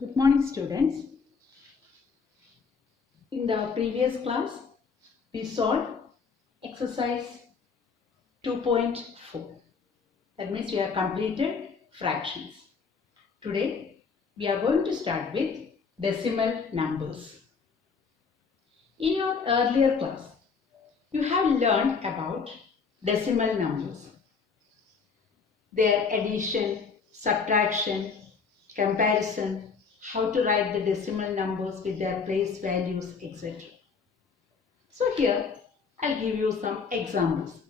Good morning, students. In the previous class, we solved exercise 2.4. That means we have completed fractions. Today, we are going to start with decimal numbers. In your earlier class, you have learned about decimal numbers, their addition, subtraction, comparison, how to write the decimal numbers with their place values, etc. So here I'll give you some examples.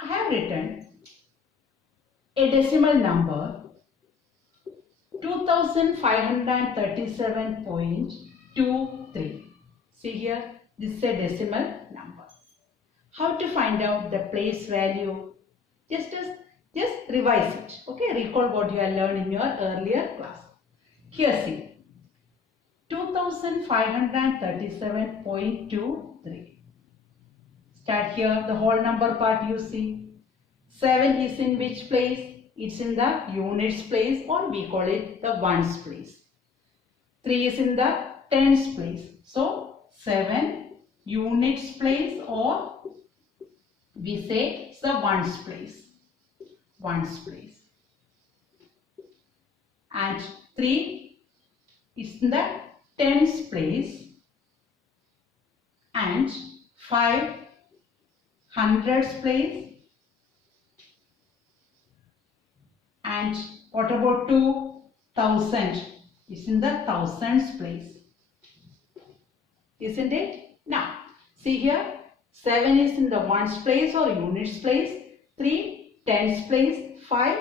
I have written a decimal number 2537.23. See here, this is a decimal number. How to find out the place value? Just revise it. Okay, recall what you have learned in your earlier class. Here see, 2537.23. Start here, the whole number part you see. 7 is in which place? It's in the units place, or we call it the ones place. 3 is in the tens place. So 7 units place, or we say it's the ones place. Ones place. And 3 is in the tens place, and 5 hundreds place, and what about 2000? It's in the thousands place, isn't it? Now see here, 7 is in the ones place or units place, 3 tens place, 5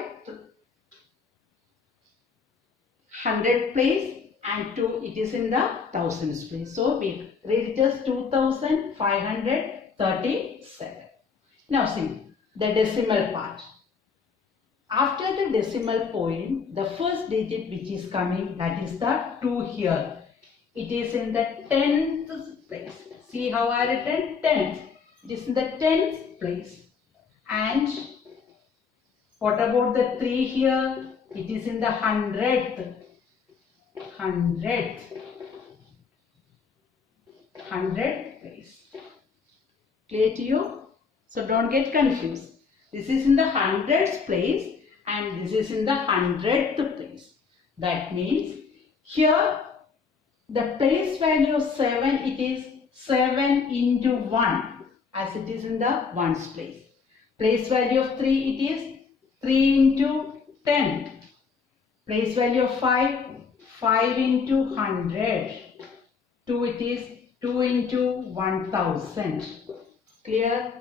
hundred place, and 2 it is in the thousands place. So we read it as 2537. Now see the decimal part. After the decimal point, the first digit which is coming, that is the 2 here. It is in the 10th place. See how I written 10th. It is in the 10th place. And what about the 3 here? It is in the 100th. 100th place. Clear to you? So don't get confused. This is in the hundreds place and this is in the 100th place. That means here the place value of 7, it is 7 into 1 as it is in the ones place. Place value of 3, it is 3 into 10. Place value of 5, 5 into 100. 2, it is 2 into 1000. Clear?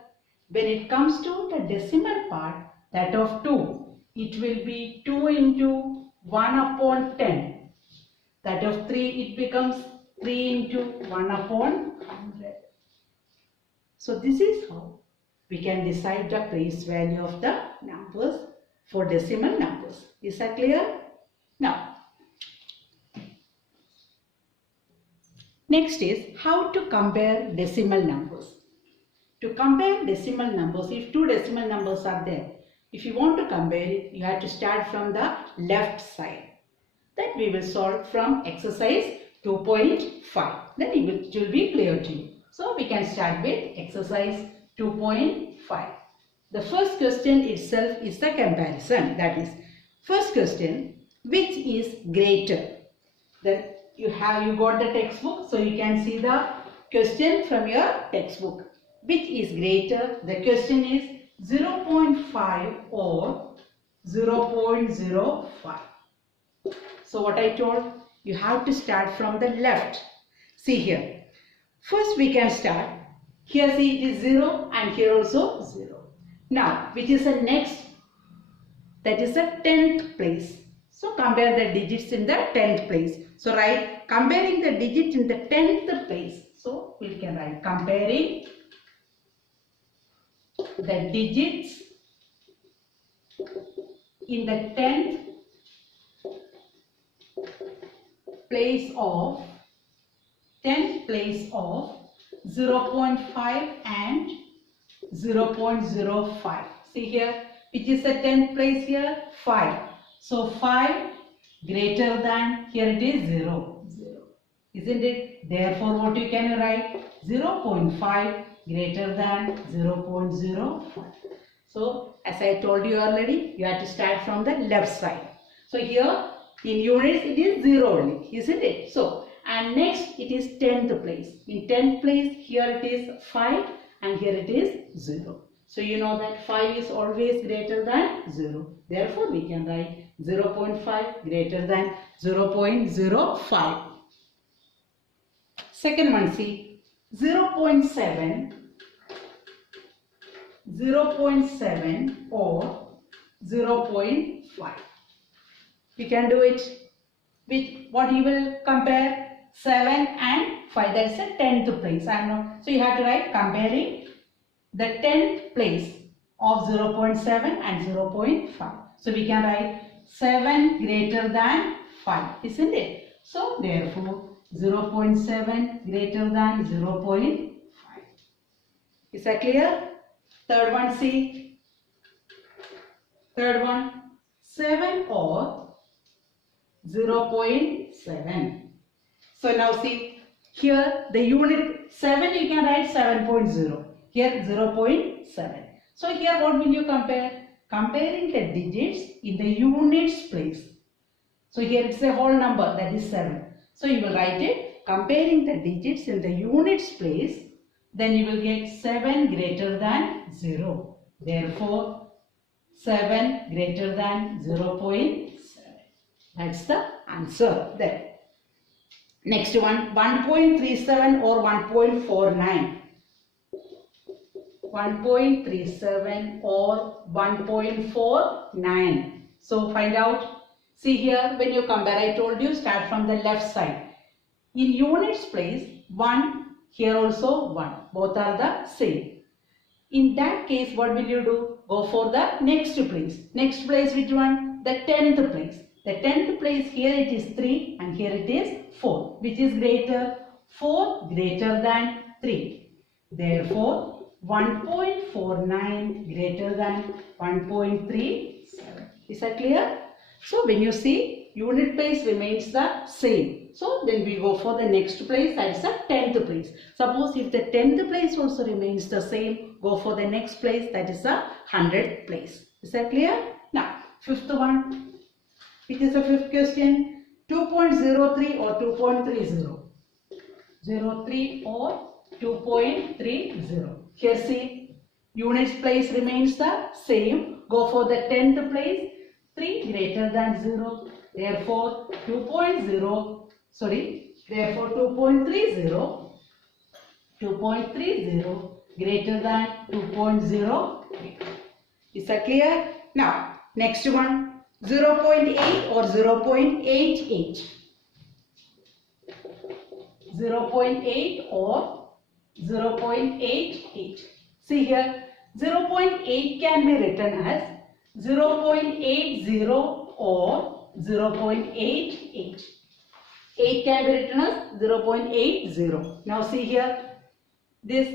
When it comes to the decimal part, that of 2, it will be 2 into 1 upon 10. That of 3, it becomes 3 into 1 upon 100. So this is how we can decide the place value of the numbers for decimal numbers. Is that clear? Now, next is how to compare decimal numbers. To compare decimal numbers, if 2 decimal numbers are there, if you want to compare it, you have to start from the left side. That we will solve from exercise 2.5. Then it will be clear to you. So we can start with exercise 2.5. The first question itself is the comparison. That is, first question, which is greater? Then you got the textbook, so you can see the question from your textbook. Which is greater? The question is 0.5 or 0.05. So what I told, you have to start from the left. See here. First we can start. Here see it is 0 and here also 0. Now which is the next? That is the 10th place. So compare the digits in the 10th place. So write comparing the digits in the 10th place. So we can write comparing the digits in the 10th place of 0.5 and 0.05. See here, which is the 10th place here? 5. So 5 greater than, here it is 0. 0. Isn't it? Therefore, what you can write? 0.5 greater than 0.05. So, as I told you already, you have to start from the left side. So, here in units it is 0 only, isn't it? So, and next it is 10th place. In 10th place, here it is 5 and here it is 0. So, you know that 5 is always greater than 0. Therefore, we can write 0.5 greater than 0.05. Second one, see, 0.7 or 0.5. We can do it with what you will compare 7 and 5. That's the 10th place. I know. So you have to write comparing the 10th place of 0.7 and 0.5. So we can write 7 greater than 5, isn't it? So therefore 0.7 greater than 0.5. Is that clear? Third one, see. Third one, 7 or 0.7. So now see, here the unit 7 you can write 7.0. Here 0.7. So here what will you compare? Comparing the digits in the units place. So here it's a whole number, that is 7. So you will write it, comparing the digits in the units place, then you will get 7 greater than 0. Therefore, 7 greater than 0.7. That's the answer there. Next one, 1.37 or 1.49. 1.37 or 1.49. So find out. See here, when you compare, I told you start from the left side. In units place, 1, here also 1. Both are the same. In that case, what will you do? Go for the next place. Next place, which one? The 10th place. The 10th place, here it is 3 and here it is 4. Which is greater? 4 greater than 3. Therefore, 1.49 greater than 1.37. Is that clear? So, when you see unit place remains the same. So, then we go for the next place, that is the 10th place. Suppose if the 10th place also remains the same, go for the next place, that is the 100th place. Is that clear? Now, fifth one. It is the fifth question. 2.03 or 2.30. 03 or 2.30. Here see, units place remains the same. Go for the 10th place. 3 greater than 0. Therefore, 2.30 greater than 2.03. Is that clear? Now, next one, 0.8 or 0.88. 0.8 or 0.88. See here, 0.8 can be written as 0.80 or 0.88. 8 can be written as 0.80. Now see here, this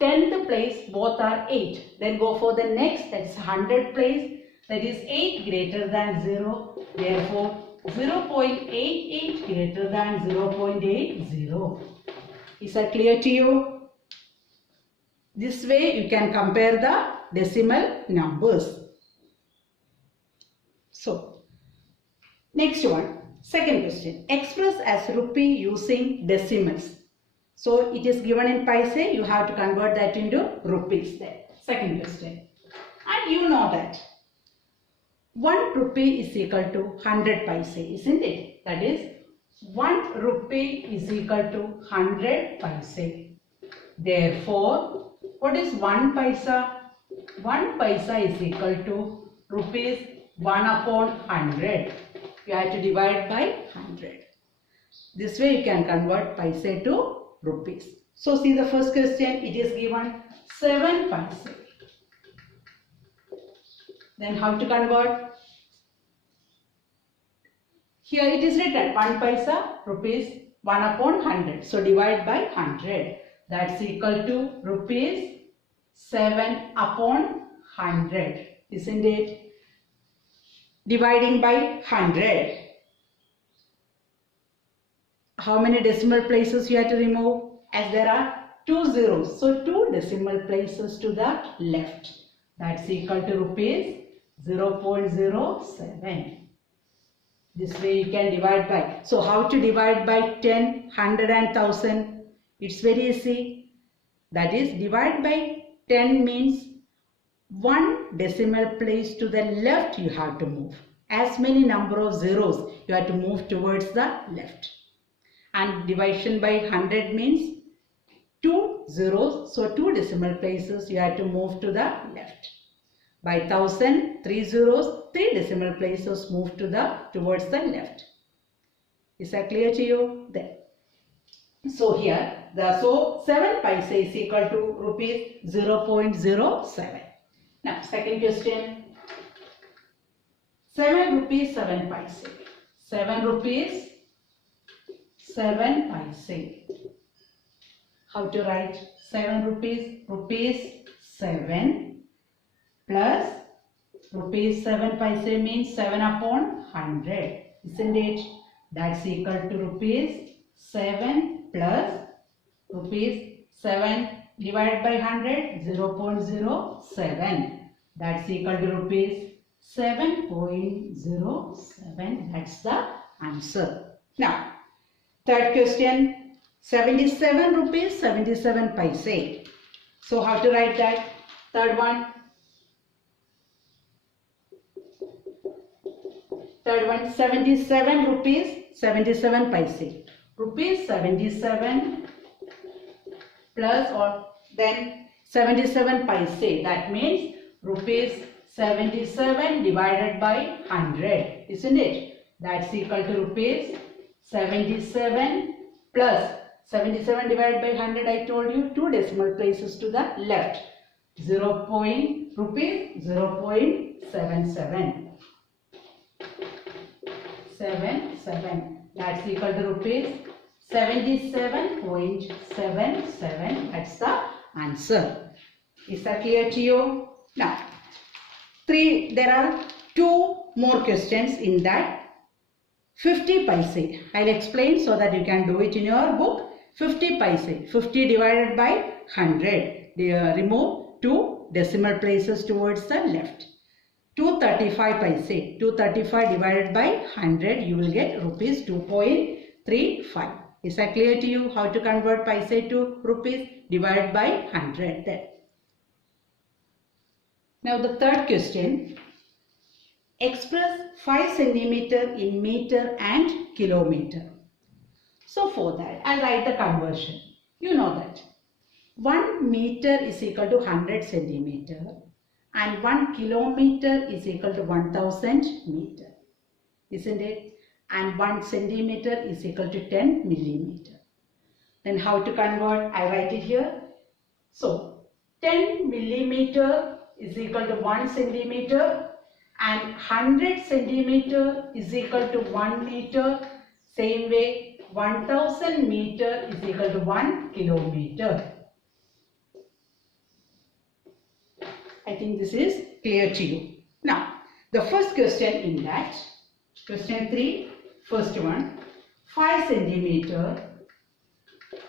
10th place, both are 8. Then go for the next, that is 100th place, that is 8 greater than 0. Therefore, 0.88 greater than 0.80. Is that clear to you? This way you can compare the decimal numbers. So, next one, second question. Express as rupee using decimals. So, it is given in paise, you have to convert that into rupees there. Second question. And you know that 1 rupee is equal to 100 paise, isn't it? That is, 1 rupee is equal to 100 paise. Therefore, what is 1 paisa? 1 paisa is equal to rupees 1 upon 100. You have to divide by 100. This way you can convert paise to rupees. So see the first question, it is given 7 paise. Then how to convert? Here it is written 1 paisa rupees 1 upon 100. So divide by 100. That's equal to rupees 7 upon 100. Isn't it? Dividing by 100. how many decimal places you have to remove? As there are 2 zeros. So 2 decimal places to the left. That's equal to rupees 0.07. This way you can divide by. So how to divide by 10, 100 and 1000? It's very easy. That is, divide by 10 means 1 decimal place to the left you have to move. As many number of zeros you have to move towards the left. And division by 100 means 2 zeros. So 2 decimal places you have to move to the left. By 1000, 3 zeros, 3 decimal places move towards the left. Is that clear to you? There. So here, so 7 paise is equal to rupees 0.07. Now, second question. 7 rupees 7 paise. 7 rupees 7 paise. How to write 7 rupees? Rupees 7 plus rupees 7 paise means 7 upon 100, isn't it? That's equal to rupees 7 plus rupees 7 divided by 100, 0.07. That's equal to rupees 7.07. That's the answer. Now, third question, 77 rupees 77 paise. So how to write that? Third one. Third one, 77 rupees 77 paise. Rupees 77 plus or then 77 paise. That means rupees 77 divided by 100, isn't it? That's equal to rupees 77 plus 77 divided by 100. I told you 2 decimal places to the left. Rupees 0.77. 77. That's equal to rupees 77.77. That's the answer. Is that clear to you? Now, there are 2 more questions in that. 50 paise. I'll explain so that you can do it in your book. 50 paise. 50 divided by 100. Remove 2 decimal places towards the left. 235 paise. 235 divided by 100, you will get rupees 2.35. Is that clear to you? How to convert paise to rupees? Divided by 100 there. Now the third question. Express 5 centimeter in meter and kilometer. So for that, I'll write the conversion. You know that 1 meter is equal to 100 centimeter. And 1 kilometer is equal to 1000 meter, isn't it? And 1 centimeter is equal to 10 millimeter. Then how to convert? I write it here. So 10 millimeter is equal to 1 centimeter and 100 centimeter is equal to 1 meter. Same way 1000 meter is equal to 1 kilometer. I think this is clear to you. Now, the first question in that, question 3, first one, 5 centimeter.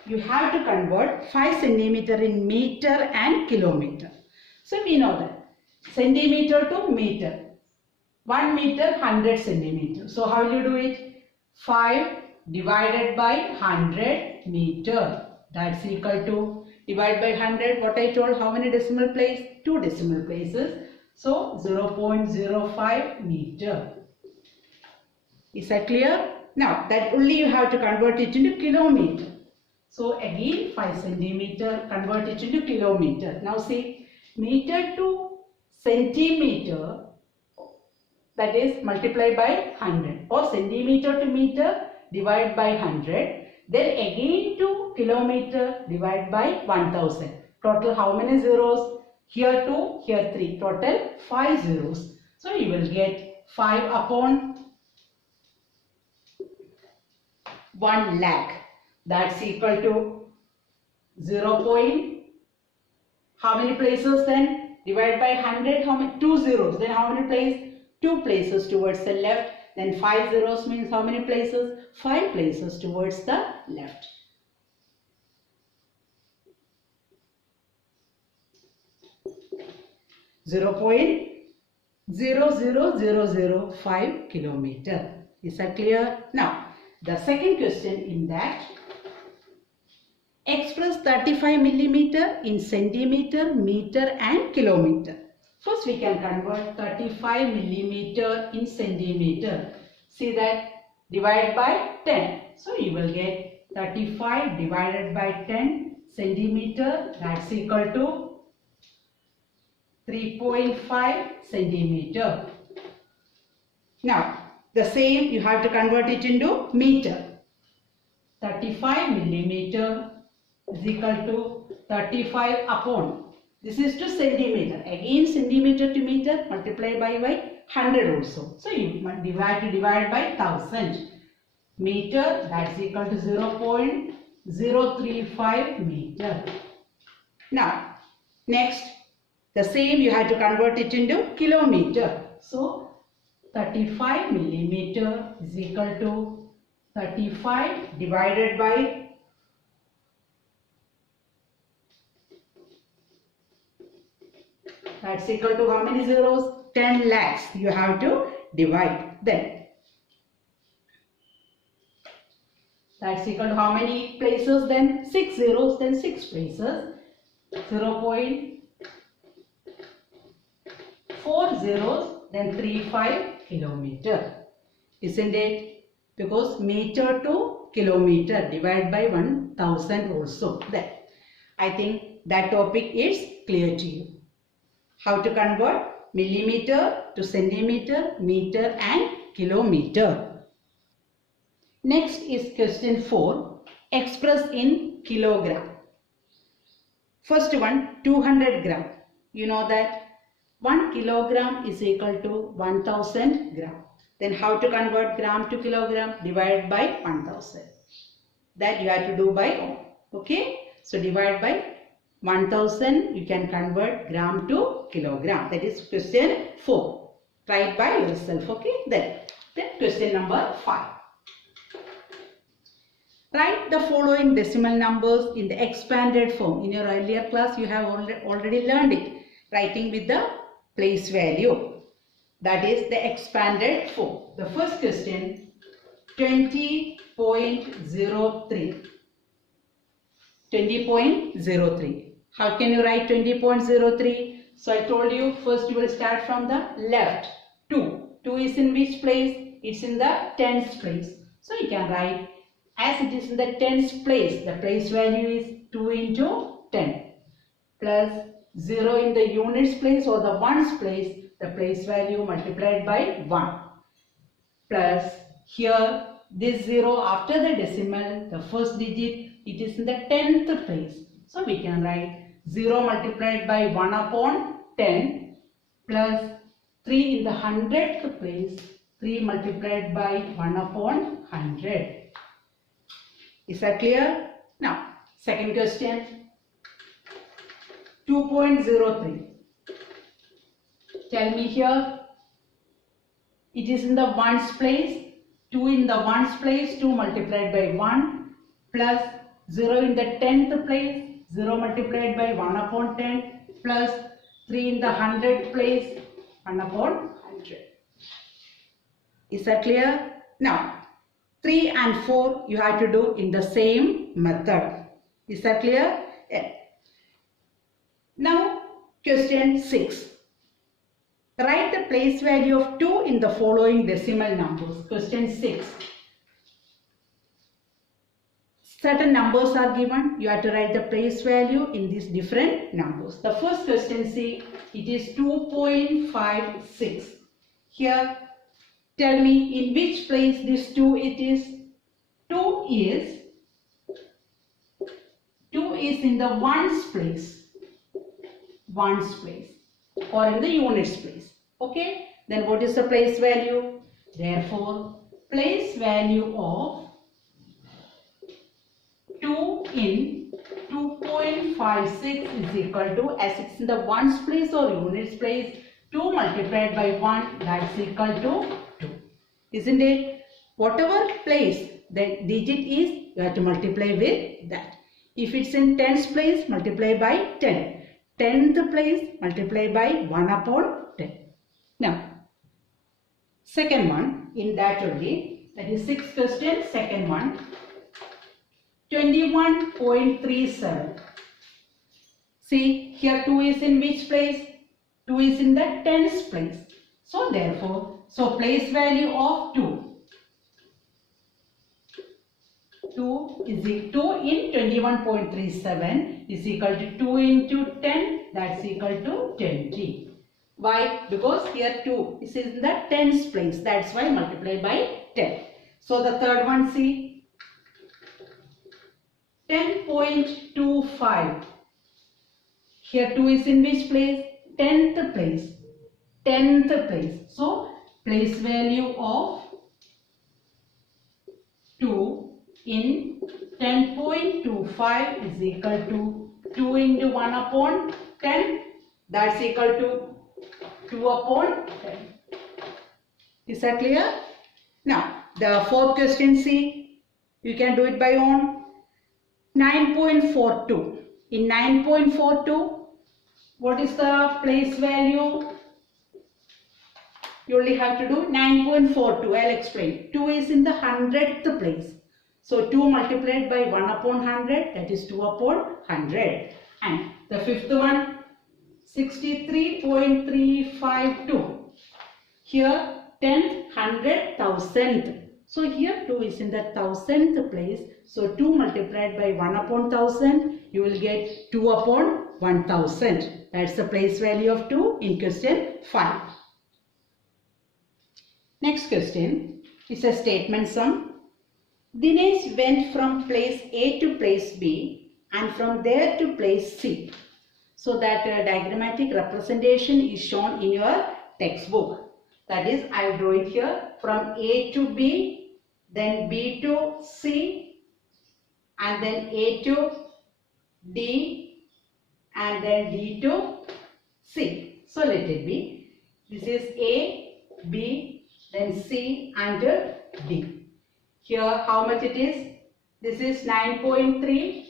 You have to convert 5 centimeter in meter and kilometer. So we know that centimeter to meter. 1 meter, 100 centimeter. So how will you do it? 5 divided by 100 meter. That's equal to, divide by 100, what I told, how many decimal places? 2 decimal places. So 0.05 meter. Is that clear? Now that only you have to convert it into kilometer. So again 5 centimeter, convert it into kilometer. Now see, meter to centimeter, that is multiply by 100, or centimeter to meter divide by 100. Then again to kilometer divide by 1000. Total how many zeros? Here 2, here 3. Total 5 zeros. So you will get 5 upon 1 lakh. That's equal to 0. How many places then? Divide by 100. How many? 2 zeros. Then how many places? 2 places towards the left. Then 5 zeros means how many places? 5 places towards the left. Zero point 0.00005 kilometer. Is that clear? Now, the second question in that, express 35 millimeter in centimeter, meter and kilometer. First we can convert 35 millimeter in centimeter. See that, divide by 10. So you will get 35 divided by 10 centimeter, that's equal to 3.5 centimeter. Now, the same you have to convert it into meter. 35 millimeter is equal to 35 upon. This is to centimeter. Again centimeter to meter, multiply by 100 also. So you divide by 1000. Meter, that's equal to 0.035 meter. Now, next, the same you have to convert it into kilometer. So, 35 millimeter is equal to 35 divided by that's equal to how many zeros? 10 lakhs. You have to divide. Then that's equal to how many places then? 6 zeros, then 6 places. 0.4 zeros, then 35 kilometer. Isn't it? Because meter to kilometer divide by 1000 also. Then I think that topic is clear to you. How to convert millimeter to centimeter, meter and kilometer. Next is question 4. Express in kilogram. First one, 200 gram. You know that 1 kilogram is equal to 1000 gram. Then how to convert gram to kilogram? Divide by 1000. That you have to do by own. Okay. So divide by 1000, you can convert gram to kilogram. That is question 4. Try it by yourself. Okay. Then question number 5. Write the following decimal numbers in the expanded form. In your earlier class, you have already learned it. Writing with the place value. That is the expanded form. The first question, 20.03. 20.03. How can you write 20.03? So I told you first you will start from the left. 2. 2 is in which place? It's in the tens place. So you can write as it is in the tens place. The place value is 2 into 10 plus 0 in the units place or the ones place. The place value multiplied by 1 plus here this 0 after the decimal, the first digit, it is in the 10th place. So we can write 0 multiplied by 1 upon 10 plus 3 in the 100th place, 3 multiplied by 1 upon 100. Is that clear? Now, second question, 2.03. Tell me here, it is in the ones place, 2 in the ones place, 2 multiplied by 1 plus 0 in the 10th place, 0 multiplied by 1 upon 10 plus 3 in the 100th place, 1 upon 100. Is that clear? Now, 3 and 4 you have to do in the same method. Is that clear? Yeah. Now, question 6. Write the place value of 2 in the following decimal numbers. Question 6. Certain numbers are given. You have to write the place value in these different numbers. The first question, see, it is 2.56. Here, tell me in which place this 2 it is. 2 is in the ones place. Ones place. Or in the units place. Okay. Then what is the place value? Therefore, place value of 2 in 2.56 is equal to, as it's in the ones place or units place, 2 multiplied by 1, that's equal to 2. isn't it? Whatever place the digit is, you have to multiply with that. If it's in tens place, multiply by 10. 10th place, multiply by 1 upon 10. Now, second one in that only, that is 6th question, second one, 21.37. See, here 2 is in which place? 2 is in the tens place. So therefore, place value of 2. 2 is equal to in 21.37 is equal to 2 into 10, that's equal to 20. Why? Because here 2 is in the tens place, that's why multiply by 10. So the third one, see, 10.25. Here 2 is in which place? 10th place. 10th place. So place value of 2 in 10.25 is equal to 2 into 1 upon 10. That's equal to 2 upon 10. Is that clear? Now, the fourth question, see, you can do it by own. 9.42. In 9.42, what is the place value? You only have to do 9.42. I'll explain. 2 is in the 100th place. So 2 multiplied by 1 upon 100, that is 2 upon 100. And the fifth one, 63.352. Here 10th, 100th, 1000th. So here 2 is in the 1000th place. So 2 multiplied by 1 upon 1000, you will get 2 upon 1000. That's the place value of 2 in question 5. Next question is a statement sum. Dinesh went from place A to place B and from there to place C. So that diagrammatic representation is shown in your textbook. That is, I will draw it here from A to B, then B to C, and then A to D, and then D to C. So let it be. This is A, B, then C and D. Here how much it is? This is 9.3.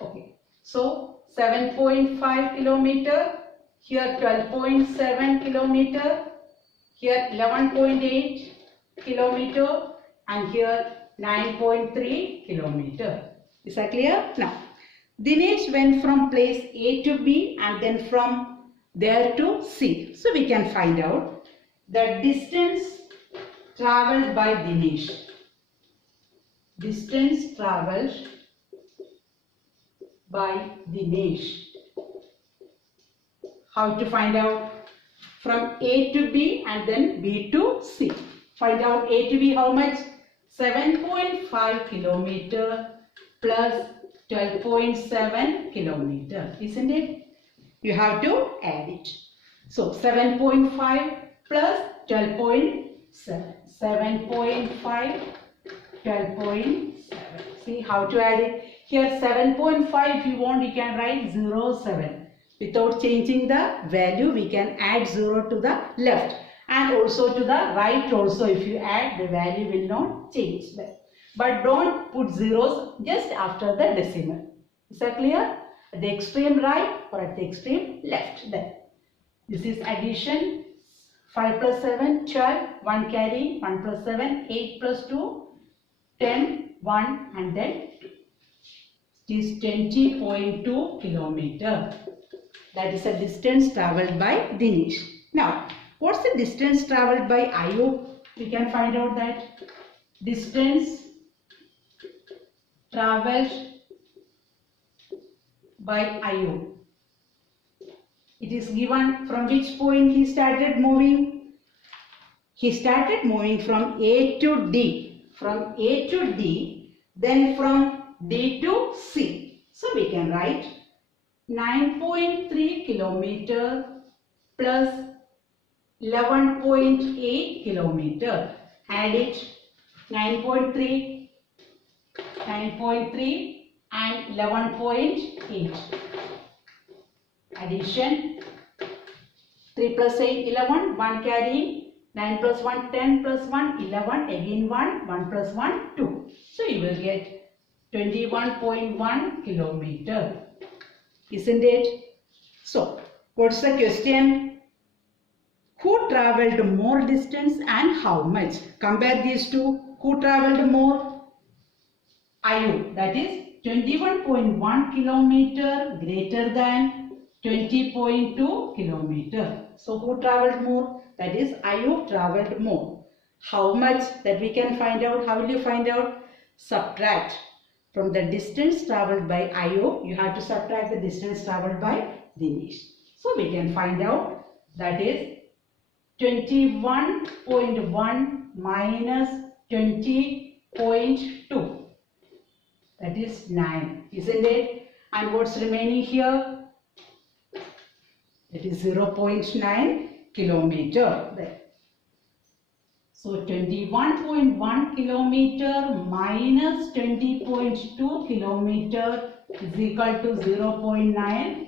Okay. So 7.5 kilometer. Here 12.7 kilometer. Here 11.8 kilometer. And here 9.3 kilometer. Is that clear? Now, Dinesh went from place A to B and then from there to C. So we can find out the distance travelled by Dinesh. Distance travelled by Dinesh. How to find out? From A to B and then B to C. Find out A to B how much? 7.5 kilometer plus 12.7 kilometer. Isn't it? You have to add it. So 7.5 plus 12.7. 7.5, 12.7. See how to add it. Here 7.5 if you want, you can write 0.7. Without changing the value, we can add 0 to the left. And also to the right also, if you add, the value will not change. But don't put zeros just after the decimal. Is that clear? At the extreme right or at the extreme left. Then this is addition. 5 plus 7, 12, 1 carry, 1 plus 7, 8 plus 2, 10, 1 and then 2. It is 20.2 kilometer. That is the distance travelled by Dinesh. Now, what's the distance travelled by Ayub? We can find out that distance travelled by Ayub. It is given from which point he started moving. He started moving from A to D. From A to D, then from D to C. So we can write 9.3 kilometer plus 11.8 kilometer. Add it. 9.3 and 11.8. Addition. 3 plus 8, 11, 1 carrying, 9 plus 1, 10 plus 1, 11, again 1, 1 plus 1, 2. So you will get 21.1 kilometer. Isn't it? So, what's the question? Who travelled more distance and how much? Compare these two. Who travelled more? Ayub, that is 21.1 kilometer greater than 20.2 kilometer. So, who travelled more? That is Ayub travelled more. How much? That we can find out. How will you find out? Subtract. From the distance travelled by Ayub, you have to subtract the distance travelled by Dinesh. So, we can find out that is 21.1 minus 20.2. That is 9, isn't it? And what's remaining here? That is 0.9 kilometer. There. So 21.1 kilometer minus 20.2 kilometer is equal to 0.9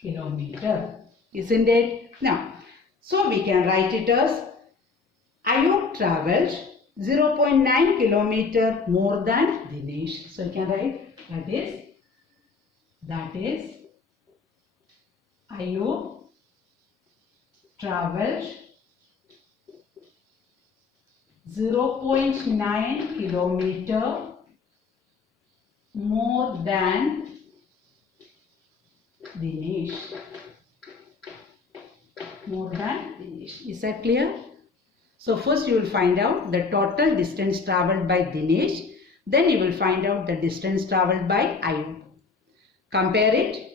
kilometer. Isn't it? Now, so we can write it as Ayub travelled 0.9 kilometer more than Dinesh. So you can write that is Ayub travelled 0.9 kilometer more than Dinesh. More than Dinesh. Is that clear? So first you will find out the total distance travelled by Dinesh. Then you will find out the distance travelled by Ayub. Compare it.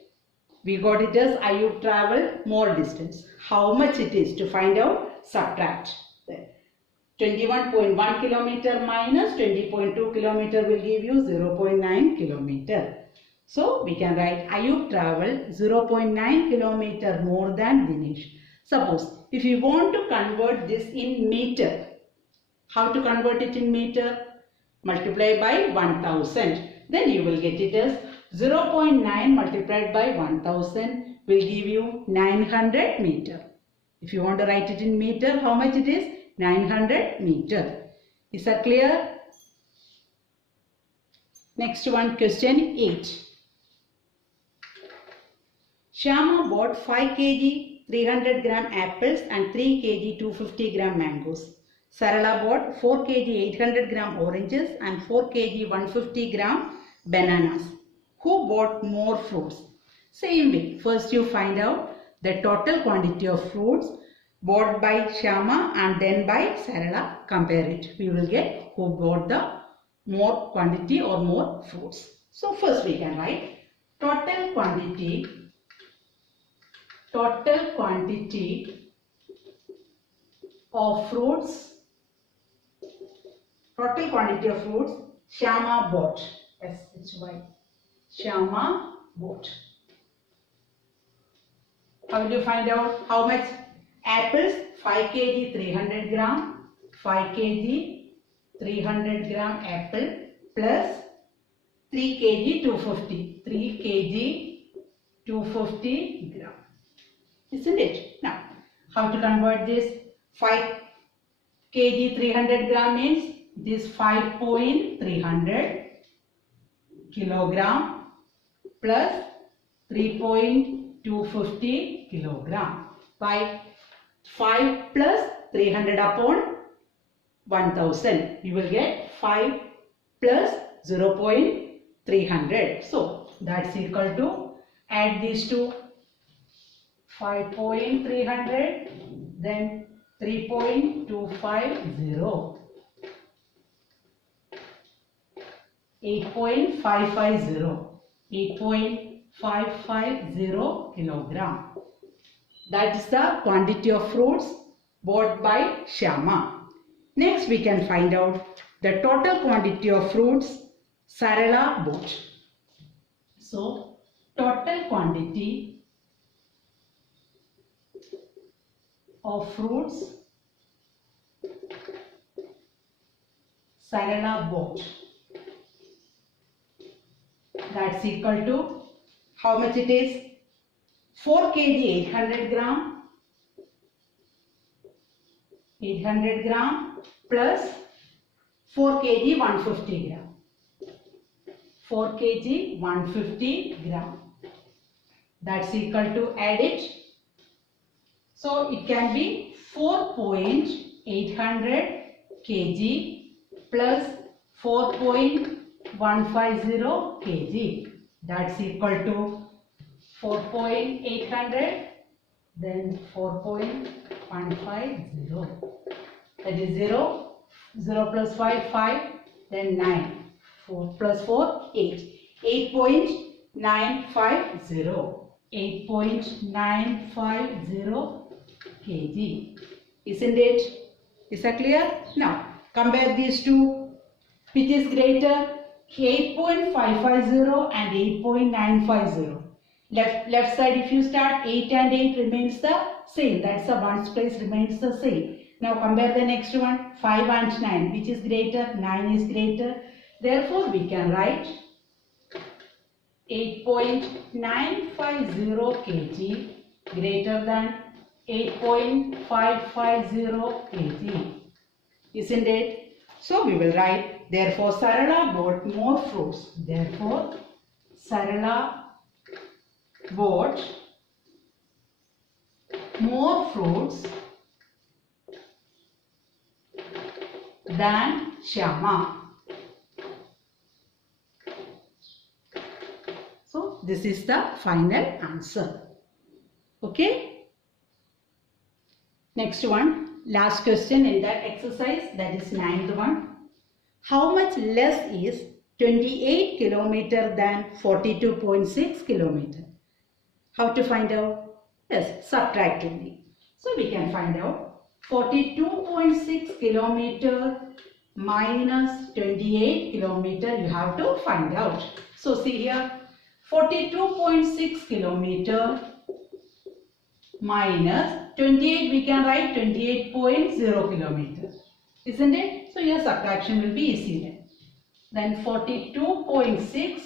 We got it as Ayub travelled more distance. How much it is to find out? Subtract. 21.1 kilometer minus 20.2 kilometer will give you 0.9 kilometer. So we can write Ayub travelled 0.9 kilometer more than Dinesh. Suppose if you want to convert this in meter, how to convert it in meter? Multiply by 1000. Then you will get it as 0.9 multiplied by 1000 will give you 900 meter. If you want to write it in meter, how much it is? 900 meter. Is that clear? Next one, question 8. Shyama bought 5 kg 300 gram apples and 3 kg 250 gram mangoes. Sarala bought 4 kg 800 gram oranges and 4 kg 150 gram bananas. Who bought more fruits? Same way, first you find out the total quantity of fruits bought by Shyama and then by Sarala. Compare it. We will get who bought the more quantity or more fruits. So first we can write total quantity of fruits. Total quantity of fruits Shyama bought. S-H-Y. Shyama bought. How will you find out how much? Apples 5 kg 300 gram. 5 kg 300 gram apple plus 3 kg 250. 3 kg 250 gram. Isn't it? Now, how to convert this? 5 kg 300 gram means this 5.300 kilogram plus 3.250 kilogram. By 5 plus 300 upon 1000. You will get 5 plus 0.300. So, that's equal to, add these two. 5.300 then 3.250 8.550 kilogram. That is the quantity of fruits bought by Shyama. Next we can find out the total quantity of fruits Sarala bought. So total quantity of fruits Sarala bought. That's equal to how much it is? 4 kg 800 gram 800 gram plus 4 kg 150 gram. 4 kg 150 gram. That's equal to, add it. So it can be 4.800 kg plus 4.150 kg. That's equal to 4.800 then 4.150. That is 0. 0 plus 5, 5. Then 9. 4 plus 4, 8. 8.950. 8.950 kg. Isn't it? Is that clear? Now, compare these two. Which is greater? 8.550 and 8.950. Left side, if you start, 8 and 8 remains the same. That's the ones place remains the same. Now compare the next one, 5 and 9. Which is greater? 9 is greater. Therefore, we can write 8.950 kg greater than 8.550 kg. Isn't it? So we will write, therefore Sarala bought more fruits. Therefore Sarala bought more fruits than Shyama. So this is the final answer. Okay. Next one, last question in that exercise, that is 9th one. How much less is 28 kilometer than 42.6 kilometer? How to find out? Yes, subtract only. So we can find out 42.6 kilometer minus 28 kilometer, you have to find out. So see here, 42.6 kilometer minus 28, we can write 28.0 kilometer. Isn't it? So your subtraction will be easy then. Then 42.6,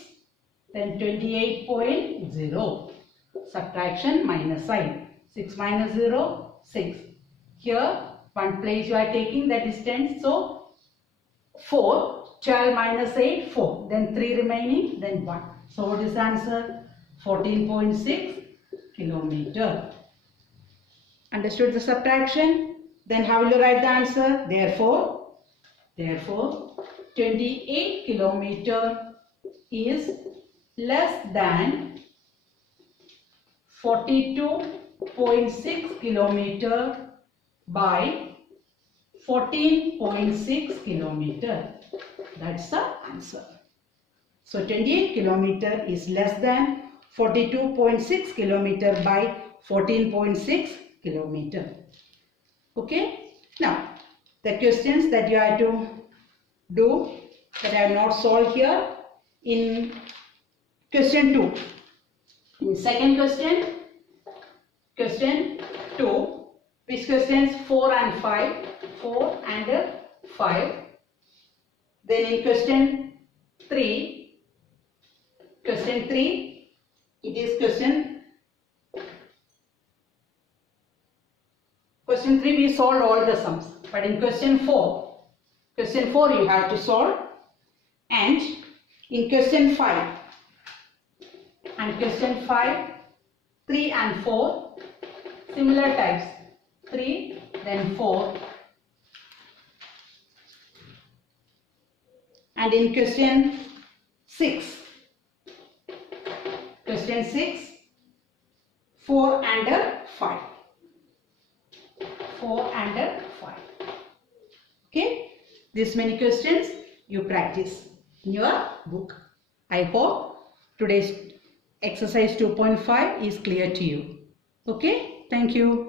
then 28.0. Subtraction minus sign. 6 minus 0, 6. Here, one place you are taking, that is 10. So 4, 12 minus 8, 4. Then 3 remaining, then 1. So what is the answer? 14.6 kilometer. Understood the subtraction? Then how will you write the answer? Therefore 28 kilometer is less than 42.6 kilometer by 14.6 kilometer. That's the answer. So 28 kilometer is less than 42.6 kilometer by 14.6 kilometer. Okay. Now the questions that you have to do that I have not solved here in question 2. In second question, question 2, which questions 4 and 5, 4 and 5. Then in question 3, it is question 3 we solved all the sums, but in question 4 you have to solve, and in question 5 3 and 4 similar types, 3 then 4, and in question 6 4 and 5. 4 and 5. Okay, this many questions you practice in your book. I hope today's exercise 2.5 is clear to you. Okay, thank you.